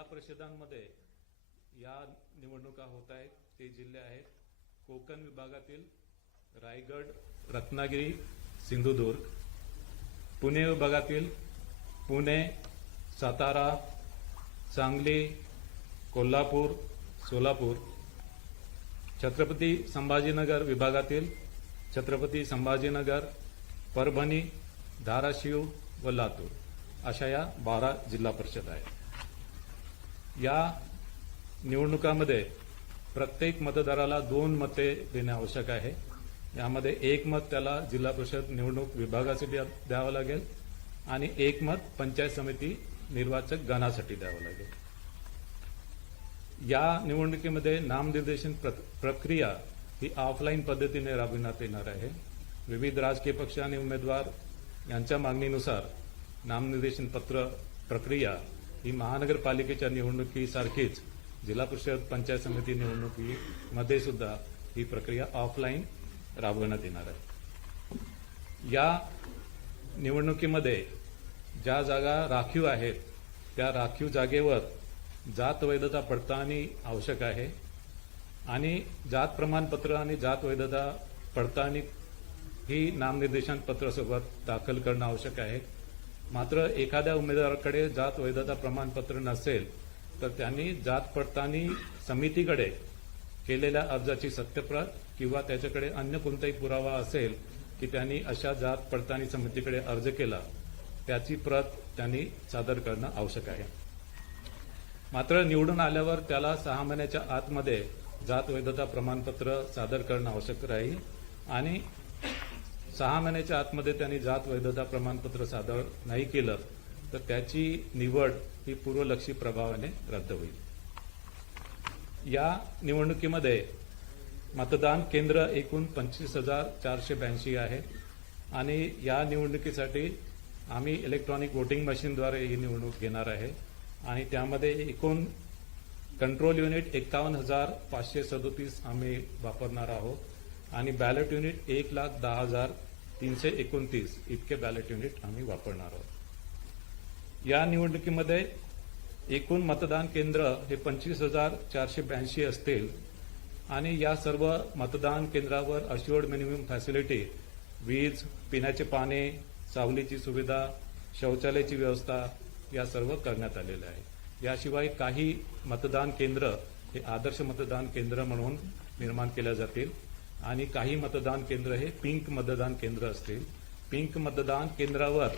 जिल्हा परिषदांमध्ये या निवडणुका होत आहेत ते जिल्हे आहेत कोकण विभागातील रायगड, रत्नागिरी, सिंधुदुर्ग, पुणे विभागातील पुणे, सातारा, सांगली, कोल्हापूर, सोलापूर, छत्रपती संभाजीनगर विभागातील छत्रपती संभाजीनगर, परभणी, धाराशिव व लातूर अशा या 12 जिल्हा परिषद आहेत। या निवडणुकामध्ये प्रत्येक मतदाराला 2 मते देणे आवश्यक आहे। यामध्ये 1 मत त्याला जिल्हा परिषद निवडणूक विभागासाठी द्यावं लागेल आणि 1 मत पंचायत समिती निर्वाचक गणासाठी द्यावं लागेल। या निवडणुकीमध्ये नामनिर्देशन प्रक्रिया ही ऑफलाईन पद्धतीने राबविण्यात येणार आहे। विविध राजकीय पक्ष आणि उमेदवार यांच्या मागणीनुसार नामनिर्देशन पत्र प्रक्रिया ही महानगरपालिकेच्या निवडणुकीसारखीच जिल्हा परिषद पंचायत समिती निवडणुकीमध्ये सुद्धा ही प्रक्रिया ऑफलाईन राबवण्यात येणार आहे। या निवडणुकीमध्ये ज्या जागा राखीव आहेत त्या राखीव जागेवर जात वैधता पडताळणी आवश्यक आहे आणि जात प्रमाणपत्र आणि जात वैधता पडताळणी ही नामनिर्देशन पत्रासोबत दाखल करणं आवश्यक आहे। मात्र एखाद्या उमेदवाराकडे जात वैधता प्रमाणपत्र नसेल तर त्यांनी जात पडताळणी समितीकडे केलेल्या अर्जाची सत्यप्रत किंवा त्याच्याकडे अन्य कोणताही पुरावा असेल की त्यांनी अशा जात पडताळणी समितीकडे अर्ज केला त्याची प्रत त्यांनी सादर करणं आवश्यक आहे। मात्र निवडून आल्यावर त्याला 6 महिन्याच्या आतमध्ये जात वैधता प्रमाणपत्र सादर करणं आवश्यक राहील आणि 6 महिन्याच्या आतमध्ये त्यांनी जात वैधता प्रमाणपत्र सादर नाही केलं तर त्याची निवड ही पूर्वलक्षी प्रभावाने रद्द होईल। या निवडणुकीमध्ये मतदान केंद्र एकूण 25,482 आहे आणि या निवडणुकीसाठी आम्ही इलेक्ट्रॉनिक वोटिंग मशीनद्वारे ही निवडणूक घेणार आहे आणि त्यामध्ये एकूण कंट्रोल युनिट 51,537 आम्ही वापरणार आहोत आणि बॅलेट युनिट 1,10,329 इतके बॅलेट युनिट आम्ही वापरणार आहोत। या निवडणुकीमध्ये एकूण मतदान केंद्र हे 25,482 असतील आणि या सर्व मतदान केंद्रावर अश्युअर्ड मिनिमम फॅसिलिटी वीज, पिण्याचे पाणी, सावलीची सुविधा, शौचालयाची व्यवस्था या सर्व करण्यात आलेल्या आहे। याशिवाय काही मतदान केंद्र हे आदर्श मतदान केंद्र म्हणून निर्माण केल्या जातील आणि काही मतदान केंद्र हे पिंक मतदान केंद्र असतील। पिंक मतदान केंद्रावर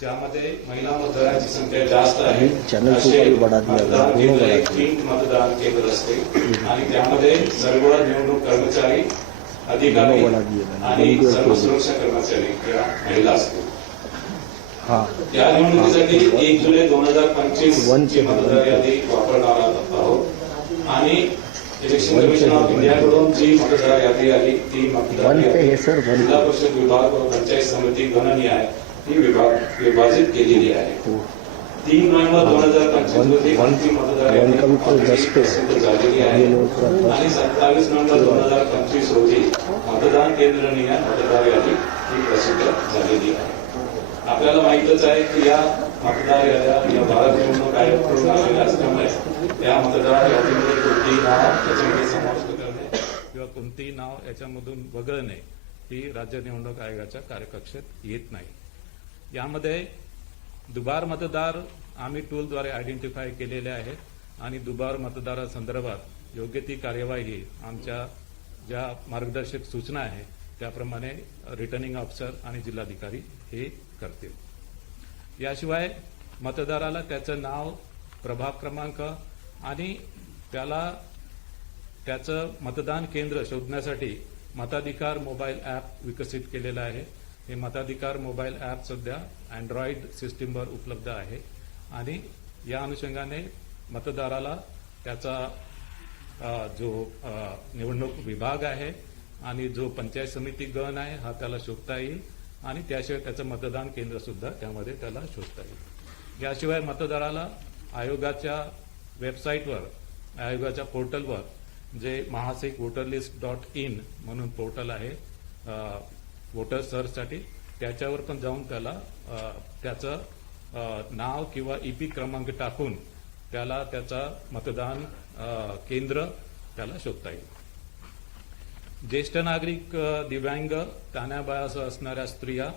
ज्यामध्ये महिला मतदारांची संख्या जास्त आहे असे मतदान केंद्र हे पिंक मतदान केंद्र असते आणि त्यामध्ये सर्व निवडणूक कर्मचारी, अधिकारी आणि सर्व सुरक्षा कर्मचारी या महिला असतील। या निवडणुकीसाठी 1 जुलै 2025 ची मतदार यादी वापरणार आहोत आणि इलेक्शन कमिशन ऑफ इंडियाकडून जी मतदार यादी आली ती मतदार यादी जिल्हा परिषद विभाग व पंचायत समिती गणनीय ही विभाजित केलेली आहे। 3 नोव्हेंबर 2025 रोजी अंतिम मतदार यादी प्रसिद्ध झालेली आहे आणि 27 नोव्हेंबर 2025 रोजी मतदान केंद्रनीय मतदार यादी ही प्रसिद्ध झालेली आहे। आपल्याला माहितच आहे की या मतदार याद्या या भारत निवडणूक आयोगाकडून आलेल्या असल्यामुळे या मतदार यादीमध्ये कोणतेही नाव याच्यामध्ये समाविष्ट करणे किंवा कोणतेही नाव याच्यामधून वगळणे ही राज्य निवडणूक आयोगाच्या कार्यकक्षेत येत नाही। यामध्ये दुबार मतदार आम्ही टूलद्वारे आयडेंटिफाय केलेले आहेत आणि दुबार मतदारासंदर्भात योग्य ती कार्यवाही आमच्या ज्या मार्गदर्शक सूचना आहेत त्याप्रमाणे रिटर्निंग ऑफिसर आणि जिल्हाधिकारी हे करतील। याशिवाय मतदाराला त्याचं नाव, प्रभाग क्रमांक आणि त्याला त्याचं मतदान केंद्र शोधण्यासाठी मताधिकार मोबाईल ॲप विकसित केलेलं आहे। हे मताधिकार मोबाईल ॲप सध्या अँड्रॉइड सिस्टीमवर उपलब्ध आहे आणि या अनुषंगाने मतदाराला त्याचा जो निवडणूक विभाग आहे आणि जो पंचायत समिती गण आहे हा त्याला शोधता येईल आणि त्याशिवाय त्याचं मतदान केंद्र सुद्धा त्यामध्ये त्याला शोधता येईल। याशिवाय मतदाराला आयोगाच्या वेबसाईटवर, आयोगाच्या पोर्टलवर जे mahasik-voterlist.in म्हणून पोर्टल आहे वोटर सर्चसाठी, त्याच्यावर पण जाऊन त्याला त्याचं नाव किंवा ईपी क्रमांक टाकून त्याला त्याचा मतदान केंद्र त्याला शोधता येईल. ज्येष्ठ नागरिक, दिव्यांग, तान्याबाळासह असणाऱ्या स्त्रिया